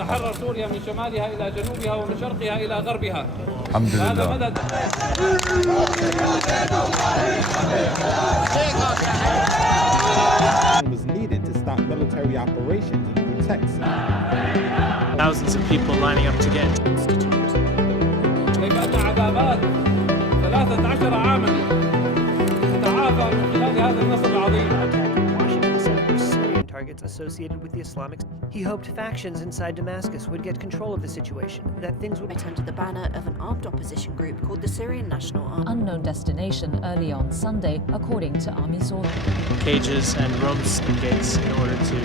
تتحرر سوريا من شمالها إلى جنوبها ومن شرقها إلى غربها. الحمد لله. was needed to stop military operations and protect thousands of people lining up to get كيف أن عذابات 13 عاما تتعافى من خلال هذا النصر العظيم. Targets associated with the Islamic. He hoped factions inside Damascus would get control of the situation, that things would under the banner of an armed opposition group called the Syrian National Army. Unknown destination early on Sunday, according to army sources. cages and rooms and gates in order to.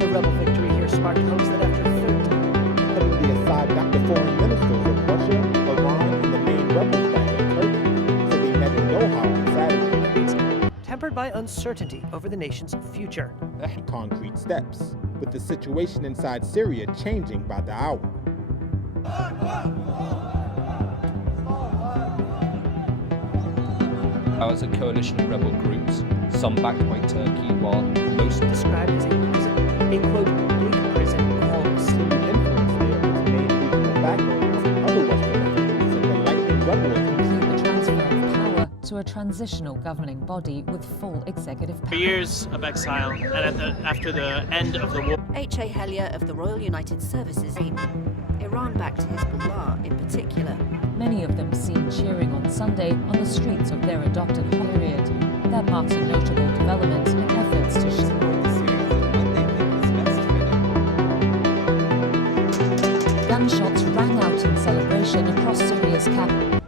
The rebel victory here sparked hopes that after 30 the Assad got the foreign ministers of Russia, Iran, and the main rebels back in Turkey, so they met in Doha on Saturday. tempered by uncertainty over the nation's future. Concrete steps, with the situation inside Syria changing by the hour. As a coalition of rebel groups, some backed by Turkey, while most Described as a prison, a quote, big prison called Syrian influence there was made regional backers and other Western officials and the lightning rebels. Complete the transfer of power to a transitional governing body with full executive For power. years of exile, and after the end of the war, H.A. Hellier of the Royal United Services. Iran backed Hezbollah in particular. Many of them seen cheering on Sunday on the streets of their adopted period. That marks a notable development in efforts to support the Syrians. Gunshots rang out in celebration across Syria's capital.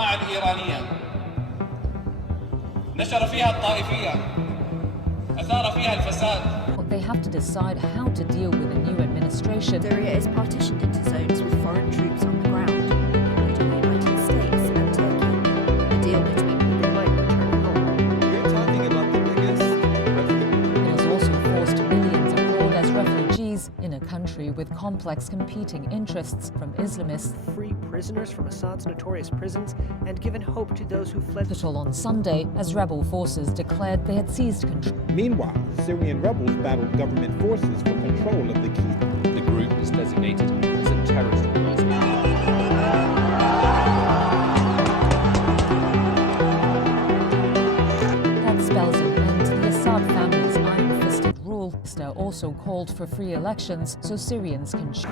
الإيرانية نشر فيها الطائفية أثار فيها الفساد. They have to decide how to deal with the new administration. Syria is partitioned into zones with foreign troops on the ground, including the United States and Turkey. A deal between they might return home. You're talking about the biggest It has also forced millions abroad as refugees in a country with complex competing interests from Islamists. Free prisoners from Assad's notorious prisons and given hope to those who fled the On Sunday, as rebel forces declared they had seized control. Meanwhile, Syrian rebels battled government forces for control of the key. the group is designated as a terrorist organization. That spells an end to the Assad family's iron-fisted rule. Esther also called for free elections so Syrians can choose.